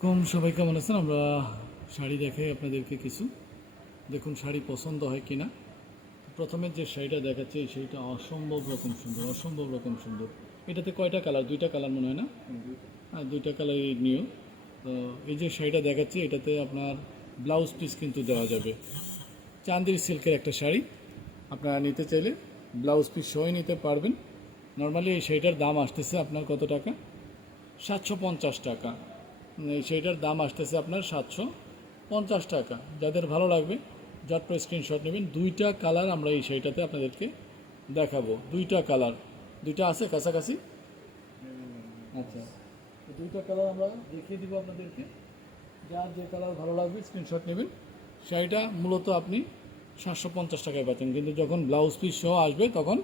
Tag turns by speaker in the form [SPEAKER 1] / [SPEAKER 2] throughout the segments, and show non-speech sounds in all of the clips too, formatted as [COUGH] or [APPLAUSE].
[SPEAKER 1] কম সবাই কেমন আছেন? আমরা শাড়ি দেখাই আপনাদেরকে কিছু। দেখুন, শাড়ি পছন্দ হয় কিনা। প্রথমে যে শাড়িটা দেখাচ্ছে, এই শাড়িটা অসম্ভব রকম সুন্দর, অসম্ভব রকম সুন্দর। এটাতে কয়টা কালার? দুইটা কালার মনে হয় না? হ্যাঁ দুইটা কালার নিউ। তো এই যে শাড়িটা দেখাচ্ছে, এটাতে আপনার ব্লাউজ পিস কিন্তু দেওয়া যাবে। চান্দির সিল্কের একটা শাড়ি। আপনারা নিতে চাইলে ব্লাউজ পিস সহই নিতে পারবেন। নর্মালি এই শাড়িটার দাম আসতেছে আপনার কত টাকা? সাতশো পঞ্চাশ টাকা। শাড়িটার দাম আসতেছে আপনার সাতশো পঞ্চাশ টাকা। যাদের ভালো লাগবে যত স্ক্রিনশট নেবেন। দুইটা কালার আমরা এই শাড়িটাতে আপনাদেরকে দেখাবো। দুইটা কালার দুইটা আছে কাছাকাছি? আচ্ছা। দুইটা কালার আমরা দেখিয়ে দিব আপনাদেরকে। যার যে কালার ভালো লাগবে স্ক্রিনশট নেবেন। শাড়িটা মূলত আপনি সাতশো পঞ্চাশ টাকায় পাচ্ছেন। কিন্তু যখন ব্লাউজ পিস সহ আসবে, তখন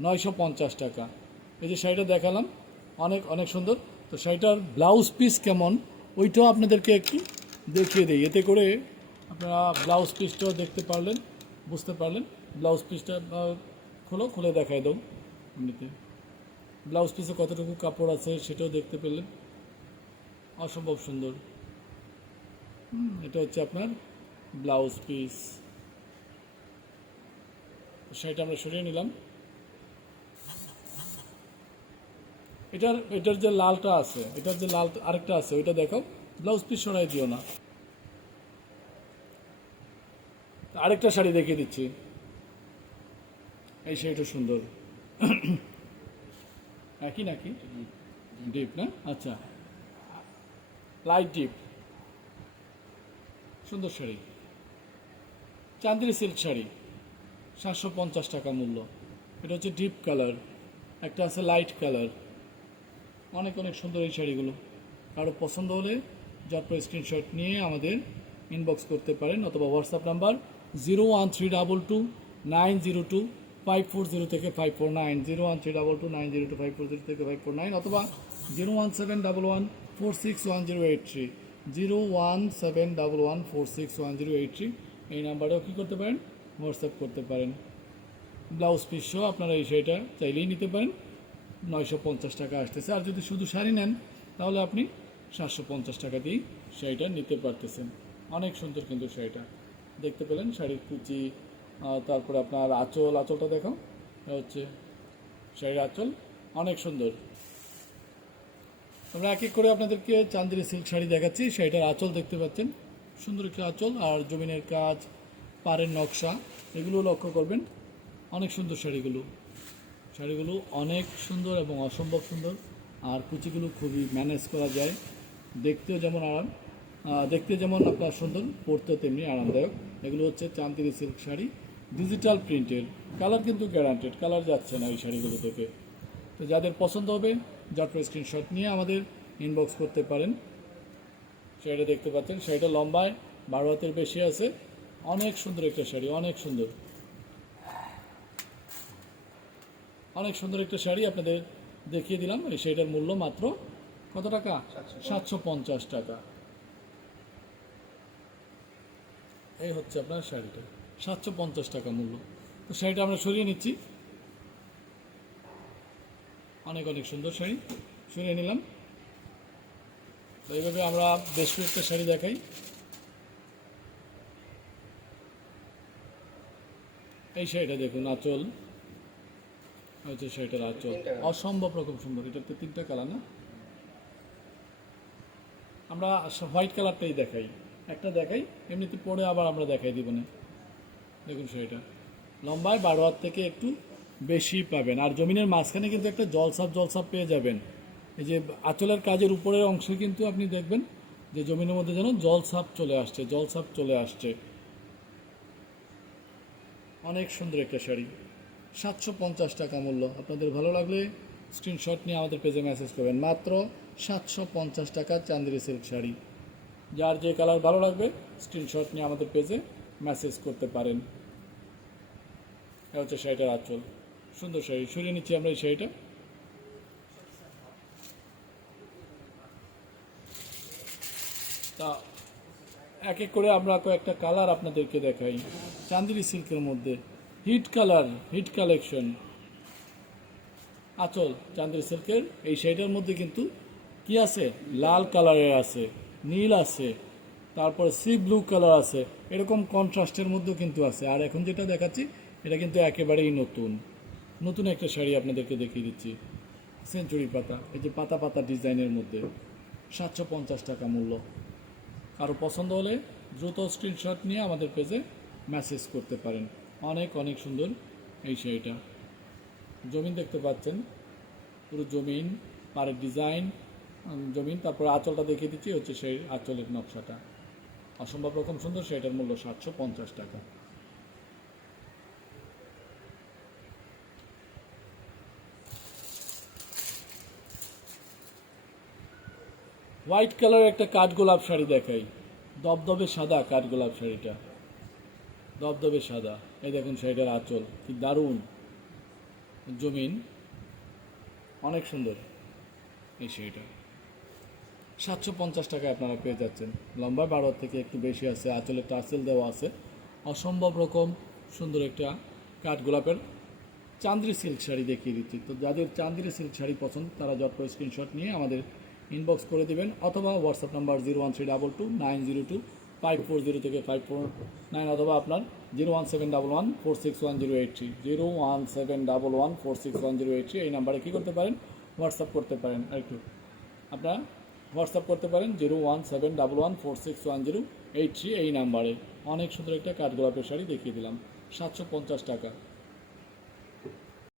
[SPEAKER 1] নয়শো পঞ্চাশ টাকা। এই যে শাড়িটা দেখালাম। অনেক অনেক সুন্দর। তো শাড়িটার ব্লাউজ পিস কেমন? ওইটাও আপনাদেরকে একটু দেখিয়ে দিই। এতে করে আপনারা ব্লাউজ পিসটাও দেখতে পারলেন, বুঝতে পারলেন। ব্লাউজ পিসটা খোলো, খুলে দেখায় দাও। এমনিতে ব্লাউজ পিসে কতটুকু কাপড় আছে সেটাও দেখতে পেলেন। অসম্ভব সুন্দর। এটা হচ্ছে আপনার ব্লাউজ পিস শাড়িটা আমরা সরিয়ে নিলাম। এটার এটার যে লালটা আছে, এটার যে লাল আরেকটা আছে, ওইটা দেখাও। ব্লাউজ পিস সরাই দিও না। আরেকটা শাড়ি দেখিয়ে দিচ্ছি। এই শাড়িটা সুন্দর। [COUGHS] একই নাকি? ডিপ না? আচ্ছা। লাইট ডিপ সুন্দর শাড়ি। চান্দিনী সিল্ক শাড়ি। সাতশো পঞ্চাশ টাকা মূল্য। এটা হচ্ছে ডিপ কালার একটা আছে লাইট কালার অনেক অনেক সুন্দর এই শাড়িগুলো। কারও পছন্দ হলে যত স্ক্রিনশট নিয়ে আমাদের ইনবক্স করতে পারেন অথবা WhatsApp number zero one three double two nine zero two five four zero থেকে five four nine zero one three double two nine zero two five four zero থেকে ফাইভ ফোর নাইন অথবা zero one seven double one four six one zero eight three zero one seven double one four six one zero eight three এই নাম্বারেও কী করতে পারেন? WhatsApp করতে পারেন। Blouse piece আপনারা এই শাড়িটা চাইলেই নিতে পারেন। নয়শো পঞ্চাশ টাকা আসতেছে। আর যদি শুধু শাড়ি নেন, তাহলে আপনি সাতশো পঞ্চাশ টাকা দিয়েই শাড়িটা নিতে পারতেছেন। অনেক সুন্দর কিন্তু শাড়িটা। দেখতে পেলেন শাড়ির কুচি তারপরে আপনার আঁচল, আঁচলটা দেখো হচ্ছে শাড়ির আঁচল। অনেক সুন্দর। আমরা এক এক করে আপনাদেরকে চান্দিনী সিল্ক শাড়ি দেখাচ্ছি। শাড়িটার আঁচল দেখতে পাচ্ছেন। সুন্দর একটা আঁচল আর জমিনের কাজ, পাড়ের নকশা, এগুলো লক্ষ্য করবেন। অনেক সুন্দর শাড়িগুলো। শাড়িগুলো অনেক সুন্দর এবং অসম্ভব সুন্দর। আর কুচিগুলো খুবই ম্যানেজ করা যায়। দেখতেও যেমন আরাম দেখতে যেমন আপনার সুন্দর, পরতেও তেমনি আরামদায়ক। এগুলো হচ্ছে চান্দিনী সিল্ক শাড়ি, ডিজিটাল প্রিন্টের। কালার কিন্তু গ্যারান্টেড কালার যাচ্ছে না এই শাড়িগুলো থেকে। তো যাদের পছন্দ হবে, যাত্রা স্ক্রিনশট নিয়ে আমাদের ইনবক্স করতে পারেন। শাড়িটা দেখতে পাচ্ছেন, শাড়িটা লম্বায়, বারো হাতের বেশি আছে। অনেক সুন্দর একটা শাড়ি, অনেক সুন্দর। অনেক সুন্দর একটা শাড়ি আপনাদের দেখিয়ে দিলাম। এই শাড়িটার মূল্য মাত্র কত টাকা? সাতশো পঞ্চাশ টাকা। এই হচ্ছে আপনার শাড়িটা। সাতশো পঞ্চাশ টাকা মূল্য। তো শাড়িটা আমরা সরিয়ে নিচ্ছি। অনেক অনেক সুন্দর শাড়ি। সরিয়ে নিলাম। তো এইভাবে আমরা বেশ কয়েকটা শাড়ি দেখাই। এই শাড়িটা দেখুন, আঁচল। হচ্ছে শাড়িটার আঁচল অসম্ভব রকম সুন্দর, এটা তো তিনটা কালার না? আমরা হোয়াইট কালারটাই দেখাই। একটা দেখাই, এমনিতে পরে আবার আমরা দেখাই দিব না। দেখুন শাড়িটা লম্বায় বারো হাত থেকে একটু বেশি পাবেন। আর জমিনের মাঝখানে কিন্তু একটা জলসাপ জলসাপ পেয়ে যাবেন। এই যে আঁচলের কাজের উপরের অংশে কিন্তু আপনি দেখবেন যে জমিনের মধ্যে যেন জলসাপ চলে আসছে, জলসাপ চলে আসছে। অনেক সুন্দর একটা শাড়ি। সাতশো পঞ্চাশ টাকা মূল্য। আপনাদের ভালো লাগলে স্ক্রিনশট নিয়ে আমাদের পেজে মেসেজ করবেন। মাত্র সাতশো পঞ্চাশ টাকা চান্দিনী সিল্ক শাড়ি। যার যে কালার ভালো লাগবে স্ক্রিনশট নিয়ে আমাদের পেজে মেসেজ করতে পারেন। এটা হচ্ছে শাড়িটার আঁচল। সুন্দর শাড়ি। সরিয়ে নিচ্ছি আমরা এই শাড়িটা। তা, এক এক করে আমরা কয়েকটা কালার আপনাদেরকে দেখাই। চান্দিনী সিল্কের মধ্যে। Hit colour, hit collection. আচল চান্দিনী সিল্কের। এই শাড়িটার মধ্যে কিন্তু কি আছে? লাল কালারের আছে, নীল আছে, তারপর সি ব্লু কালার আছে। এরকম কন্ট্রাস্টের মধ্যেও কিন্তু আছে। আর এখন যেটা দেখাচ্ছি, এটা কিন্তু একেবারেই নতুন। নতুন একটা শাড়ি আপনাদেরকে দেখিয়ে দিচ্ছি। সেঞ্চুরি পাতা। এই যে পাতা পাতা ডিজাইনের মধ্যে। সাতশো পঞ্চাশ টাকা মূল্য। কারও পছন্দ হলে দ্রুত স্ক্রিনশট নিয়ে আমাদের পেজে মেসেজ করতে পারেন। অনেক অনেক সুন্দর এই শাড়িটা। জমিন দেখতে পাচ্ছেন। পুরো জমিন, পাড়ের ডিজাইন জমিন, তারপর আঁচলটা দেখিয়ে দিচ্ছি, হচ্ছে সেই আঁচলের নকশাটা। অসম্ভব রকম সুন্দর, সেটার মূল্য সাতশো পঞ্চাশ টাকা। হোয়াইট কালার একটা কাঠগোলাপ শাড়ি দেখাই। দবদবে সাদা কাঠগোলাপ শাড়িটা। দবদবে সাদা। এই দেখুন শাড়িটার আঁচল। কি দারুণ। জমিন। অনেক সুন্দর এই শাড়িটা। সাতশো পঞ্চাশ টাকায় আপনারা পেয়ে যাচ্ছেন। লম্বা বারো থেকে একটু বেশি আছে। আঁচলে টাসেল দেওয়া আছে। অসম্ভব রকম সুন্দর একটা কাঠগোলাপের চান্দ্রি সিল্ক শাড়ি দেখিয়ে দিচ্ছি। তো যাদের চান্দ্রি সিল্ক শাড়ি পছন্দ, তারা জট করে স্ক্রিনশট নিয়ে আমাদের ইনবক্স করে দিবেন, অথবা WhatsApp number zero one three double two nine zero two five four zero থেকে ফাইভ ফোর নাইন অথবা আপনার zero one seven double one four six one zero eight three zero one seven double one four six one zero eight three এই নাম্বারে কী করতে পারেন? WhatsApp করতে পারেন। আর একটু আপনারা হোয়াটসঅ্যাপ করতে পারেন zero one seven double one four six one zero eight three এই নাম্বারে। অনেক সুন্দর একটা কাঠগোলাপের শাড়ি দেখিয়ে দিলাম। সাতশো পঞ্চাশ টাকা।